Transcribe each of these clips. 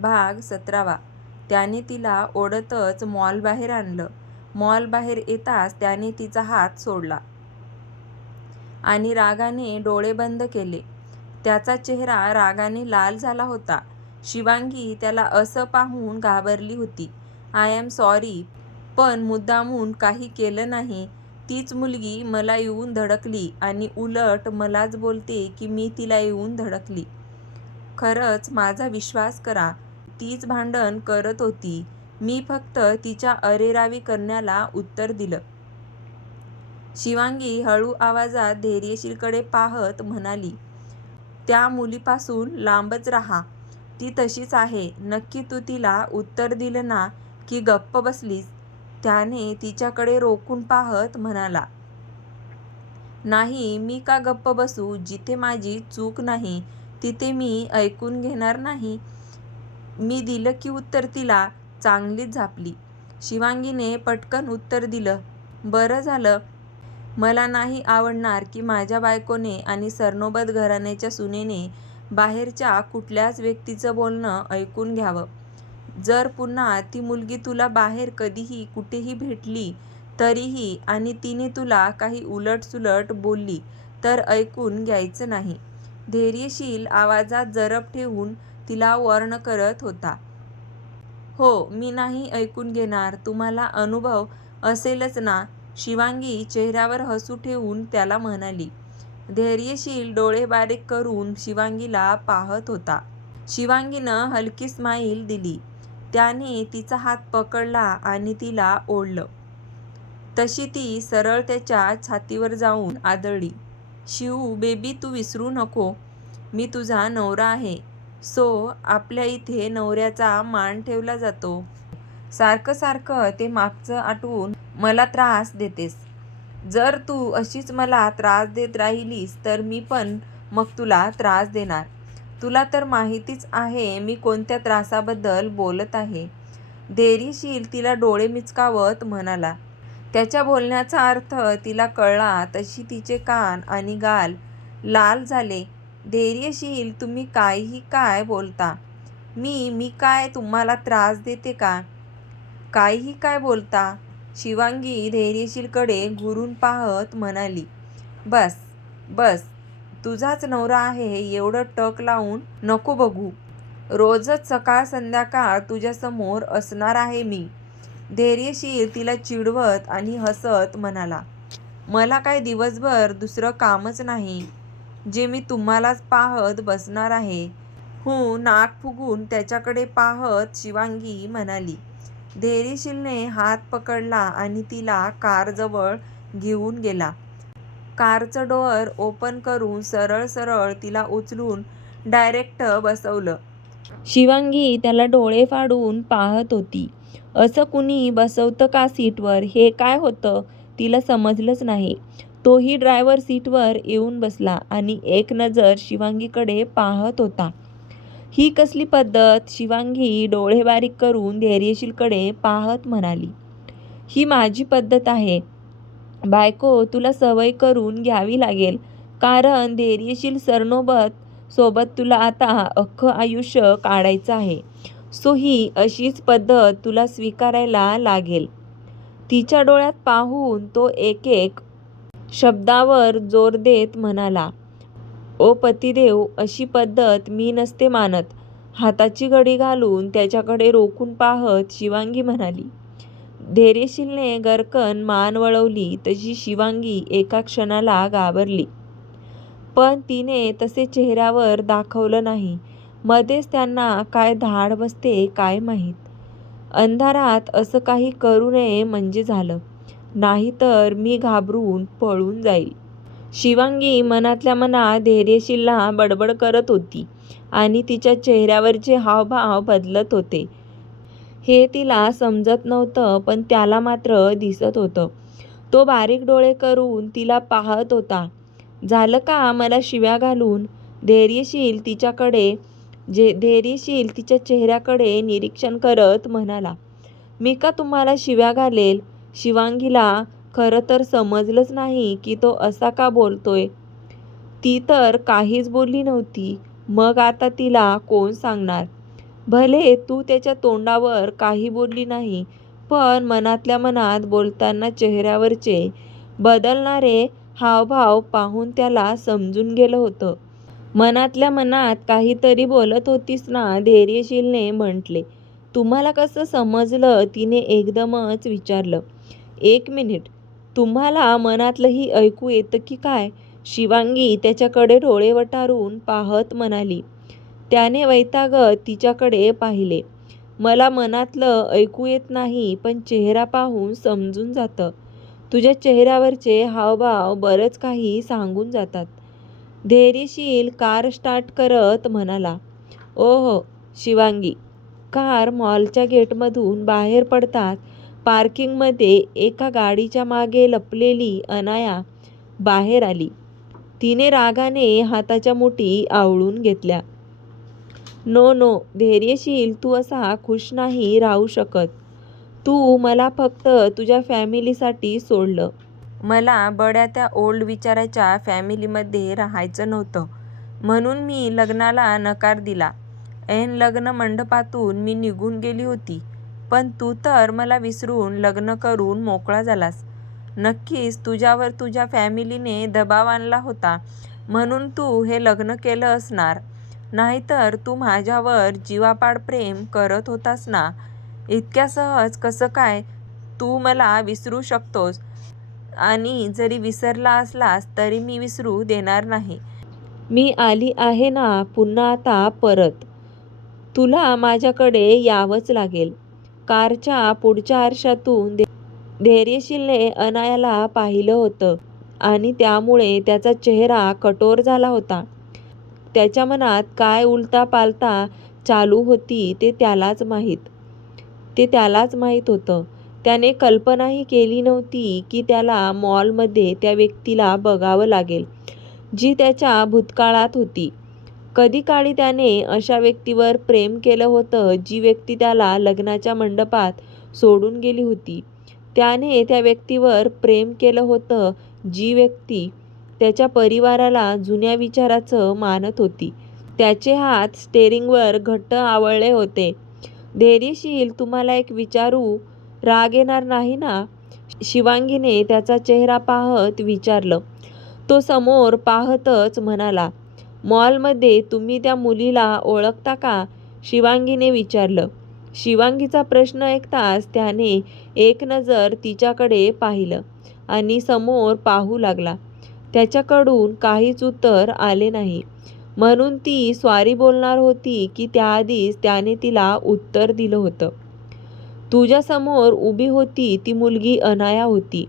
भाग सतरावा त्याने तिला ओढतच मॉलबाहेर आणलं. मॉलबाहेर येताच त्याने तिचा हात सोडला आणि रागाने डोळे बंद केले. त्याचा चेहरा रागाने लाल झाला होता. शिवांगी त्याला असं पाहून घाबरली होती. आय एम सॉरी, पण मुद्दामून काही केलं नाही. तीच मुलगी मला येऊन धडकली आणि उलट मलाच बोलते की मी तिला येऊन धडकली. खरंच माझा विश्वास करा, तीच भांडण करत होती. मी फक्त तिच्या अरेरावी करण्याला उत्तर दिलं. शिवांगी हळू आवाजात धैर्यशीलकडे पाहत म्हणाली, त्या मुलीपासून लांबच राहा. ती तशीच आहे. नक्की तू तिला उत्तर दिलं ना की गप्प बसलीस? त्याने तिच्याकडे रोखून पाहत म्हणाला. नाही, मी का गप्प बसू? जिथे माझी चूक नाही तिथे मी ऐकून घेणार नाही? मी दिलं की उत्तर तिला चांगलीच झापली. शिवांगीने पटकन उत्तर दिलं, बरं झालं. मला नाही आवडणार की माझ्या बायकोने आणि सरनोबत घराण्याच्या सुनेने बाहेरच्या कुठल्याच व्यक्तीचं बोलणं ऐकून घ्यावं. जर पुन्हा ती मुलगी तुला बाहेर कधीही कुठेही भेटली तरीही आणि तिने तुला काही उलटसुलट बोलली तर ऐकून घ्यायचं नाही. धैर्यशील आवाजात जरब ठेवून तिला वर्ण करत होता. हो, मी नाही ऐकून घेणार. तुम्हाला अनुभव असेलच ना? शिवांगी चेहऱ्यावर हसू ठेवून त्याला म्हणाली. धैर्यशील डोळे बारीक करून शिवांगीला पाहत होता. शिवांगीनं हलकी स्माईल दिली. त्याने तिचा हात पकडला आणि तिला ओढलं. तशी ती सरळ त्याच्या छातीवर जाऊन आदळली. शिव बेबी तू विसरू नको, मी तुझा नवरा आहे. सो, आपल्या इथे नवऱ्याचा मान ठेवला जातो. सारखं सारखं ते मागचं आठवून मला त्रास देतेस. जर तू अशीच मला त्रास देत राहिलीस तर मी पण मग तुला त्रास देणार. तुला तर माहितीच आहे मी कोणत्या त्रासाबद्दल बोलत आहे. देरीशील तिला डोळे मिचकावत म्हणाला. त्याच्या बोलण्याचा अर्थ तिला कळला तशी तिचे कान आणि गाल लाल झाले. धैर्यशील तुम्ही काहीही काय बोलता? मी मी काय तुम्हाला त्रास देते का? काहीही काय बोलता? शिवांगी धैर्यशीलकडे घुरून पाहत म्हणाली. बस, बस. तुझाच नवरा आहे एवढं टक लावून नको बघू. रोजच सकाळ संध्याकाळ तुझ्यासमोर असणार आहे मी. धैर्यशील तिला चिडवत आणि हसत म्हणाला. मला काय दिवसभर दुसरं कामच नाही, जे मी तुम्हालाच पाहत बसणार आहे. हू नाक फुगून त्याच्याकडे पाहत शिवांगी म्हणाली. धैर्यशीलने हात पकडला आणि तिला कारजवळ घेऊन गेला. कारचं डोअर ओपन करून सरळ सरळ तिला उचलून डायरेक्ट बसवलं. शिवांगी त्याला डोळे फाडून पाहत होती. असं कुणी बसवतं का सीटवर? हे काय होतं? तिला समजलंच नाही. तोही ड्रायव्हर सीटवर येऊन बसला आणि एक नजर शिवांगीकडे पाहत होता. ही कसली पद्धत? शिवांगी डोळे बारीक करून धैर्यशीलकडे पाहत म्हणाली. ही माझी पद्धत आहे. बायको तुला सवय करून घ्यावी लागेल कारण धैर्यशील सरनोबत सोबत तुला आता अख्खं आयुष्य काढायचं आहे. सो ही अशीच पद्धत तुला स्वीकारायला लागेल. तिच्या डोळ्यात पाहून तो एक एक शब्दावर जोर देत म्हणाला. ओ पतिदेव अशी पद्धत मी नसते मानत. हाताची घडी घालून त्याच्याकडे रोखून पाहत शिवांगी म्हणाली. धैर्यशीलने गरकन मान वळवली तशी शिवांगी एका क्षणाला घाबरली. पण तिने तसे चेहऱ्यावर दाखवलं नाही. मध्येच त्यांना काय धाड बसते काय माहीत? अंधारात असं काही करू नये म्हणजे झालं. नाहीतर मी घाबरून पळून जाईल. शिवांगी मनातल्या मनात धैर्यशीलला बडबड करत होती आणि तिच्या चेहऱ्यावरचे हावभाव बदलत होते. हे तिला समजत नव्हतं पण त्याला मात्र दिसत होतं. तो बारीक डोळे करून तिला पाहत होता. झालं का मला शिव्या घालून? धैर्यशील तिच्याकडे धैर्यशील तिच्या चेहऱ्याकडे निरीक्षण करत म्हणाला. मी का तुम्हाला शिव्या घालेल? शिवांगीला खरं तर समजलंच नाही की तो असा का बोलतोय? ती तर काहीच बोलली नव्हती. मग आता तिला कोण सांगणार? भले तू त्याच्या तोंडावर काही बोलली नाही पण मनातल्या मनात बोलताना चेहऱ्यावरचे बदलणारे हावभाव पाहून त्याला समजून गेलं होतं. मनातल्या मनात काहीतरी बोलत होतीस ना धैर्यशीलने म्हटले. तुम्हाला कसं समजलं तिने एकदमच विचारलं. एक मिनिट, तुम्हाला मनातलंही ऐकू येतं की काय? शिवांगी त्याच्याकडे डोळे वटारून पाहत म्हणाली. त्याने वैतागत तिच्याकडे पाहिले. मला मनातलं ऐकू येत नाही पण चेहरा पाहून समजून जातं. तुझ्या चेहऱ्यावरचे हावभाव बरंच काही सांगून जातात. धैर्यशील कार स्टार्ट करत म्हणाला. ओहो शिवांगी. कार मॉलच्या गेटमधून बाहेर पडतात पार्किंगमध्ये एका गाडीच्या मागे लपलेली अनाया बाहेर आली. तिने रागाने हाताच्या मुठी आवळून घेतल्या. नो नो धैर्यशील तू असा खुश नाही राहू शकत. तू मला फक्त तुझ्या फॅमिलीसाठी सोडलं. मला बड्या त्या ओल्ड विचाराच्या फॅमिलीमध्ये राहायचं नव्हतं. म्हणून मी लग्नाला नकार दिला. ऐन लग्न मंडपातून मी निघून गेली होती. पण तू तर मला विसरून लग्न करून मोकळा झालास. नक्कीच तुझ्यावर तुझ्या फॅमिलीने दबाव आणला होता म्हणून तू हे लग्न केलं असणार. नाहीतर तू माझ्यावर जीवापाड प्रेम करत होतास ना. इतक्या सहज कसं काय तू मला विसरू शकतोस आणि जरी विसरला असलास तरी मी विसरू देणार नाही. मी आली आहे ना पुन्हा आता परत. तुला माझ्याकडे यावंच लागेल. कारच्या पुढच्या आरशातून धैर्यशीलने अनायाला पाहिलं होतं आणि त्यामुळे त्याचा चेहरा कठोर झाला होता. त्याच्या मनात काय उलथापालथ चालू होती ते त्यालाच माहीत. ते त्यालाच माहीत होतं. त्याने कल्पनाही केली नव्हती की त्याला मॉलमध्ये त्या व्यक्तीला बघावं लागेल जी त्याच्या भूतकाळात होती. कधी काळी त्याने अशा व्यक्तीवर प्रेम केलं होतं जी व्यक्ती त्याला लग्नाच्या मंडपात सोडून गेली होती. त्याने त्या व्यक्तीवर प्रेम केलं होतं जी व्यक्ती त्याच्या परिवाराला जुन्या विचाराचं मानत होती. त्याचे हात स्टेरिंगवर घट्ट आवळले होते. धैर्यशील तुम्हाला एक विचारू राग येणार नाही ना? शिवांगीने त्याचा चेहरा पाहत विचारलं. तो समोर पाहतच म्हणाला. मॉलमध्ये तुम्ही त्या मुलीला ओळखता का? शिवांगीने विचारलं. शिवांगीचा प्रश्न ऐकताच त्याने एक नजर तिच्याकडे पाहिलं आणि समोर पाहू लागला. त्याच्याकडून काहीच उत्तर आले नाही. म्हणून ती स्वारी बोलणार होती की त्याआधीच त्याने तिला उत्तर दिलं होतं. तुझ्यासमोर उभी होती ती मुलगी अनाया होती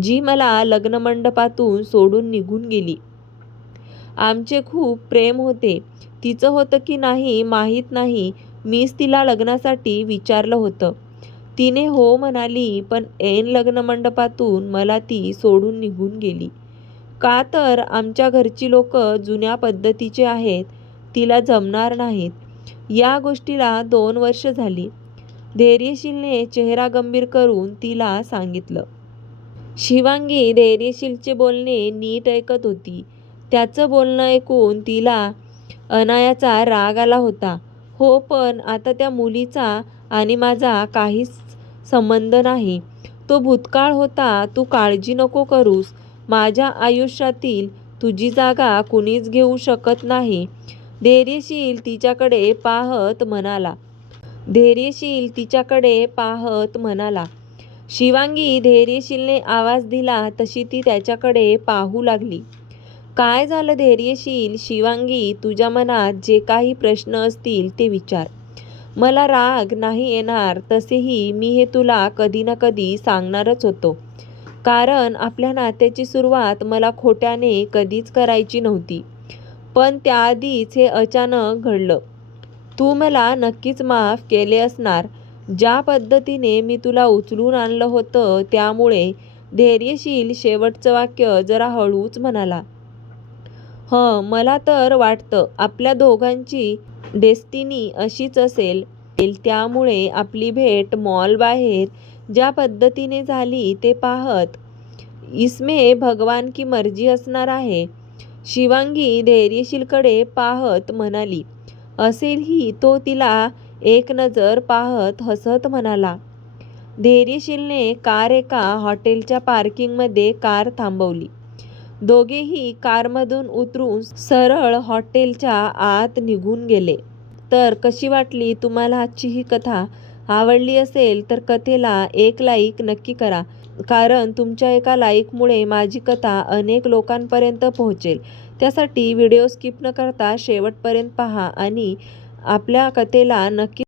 जी मला लग्नमंडपातून सोडून निघून गेली. आमचे खूप प्रेम होते. तिचं होतं की नाही माहीत नाही मीच तिला लग्नासाठी विचारलं होतं. तिने हो म्हणाली पण ऐन लग्नमंडपातून मला ती सोडून निघून गेली. का तर आमच्या घरची लोकं जुन्या पद्धतीचे आहेत. तिला जमणार नाहीत. या गोष्टीला दोन वर्ष झाली. धैर्यशीलने चेहरा गंभीर करून तिला सांगितलं. शिवांगी धैर्यशीलचे बोलणे नीट ऐकत होती. त्याचं बोलणं ऐकून तिला अनायाचा राग आला होता. हो पण आता त्या मुलीचा आणि माझा काहीच संबंध नाही. तो भूतकाळ होता. तू काळजी नको करूस. माझ्या आयुष्यातील तुझी जागा कुणीच घेऊ शकत नाही. धैर्यशील तिच्याकडे पाहत म्हणाला. धैर्यशील तिच्याकडे पाहत म्हणाला. शिवांगी धैर्यशीलने आवाज दिला तशी ती त्याच्याकडे पाहू लागली. काय झालं धैर्यशील शिवांगी तुझ्या मनात जे काही प्रश्न असतील ते विचार. मला राग नाही येणार तसेही मी हे तुला कधी ना कधी सांगणारच होतो. कारण आपल्या नात्याची सुरुवात मला खोट्याने कधीच करायची नव्हती. पण त्याआधीच हे अचानक घडलं. तू मला नक्कीच माफ केले असणार. ज्या पद्धतीने मी तुला उचलून आणलं होतं त्यामुळे धैर्यशील शेवटचं वाक्य जरा हळूच म्हणाला. हं मला तर वाटतं आपल्या दोघांची डेस्टिनी अशीच असेल त्यामुळे आपली भेट मॉलबाहेर ज्या पद्धतीने झाली ते पाहत इसमें भगवान की मर्जी असणार आहे. शिवांगी धैर्यशीलकडे पाहत म्हणाली. असेलही तो तिला एक नजर पाहत हसत म्हणाला. धैर्यशीलने कार एका हॉटेलच्या पार्किंगमध्ये कार थांबवली. दोघेही कारमधून उतरून सरळ हॉटेलच्या आत निघून गेले. तर कशी वाटली तुम्हाला आजची ही कथा? आवडली असेल तर कथेला एक लाईक नक्की करा. कारण तुमच्या एका लाईकमुळे माझी कथा अनेक लोकांपर्यंत पोहोचेल. त्यासाठी व्हिडिओ स्किप न करता शेवटपर्यंत पहा आणि आपल्या कथेला नक्की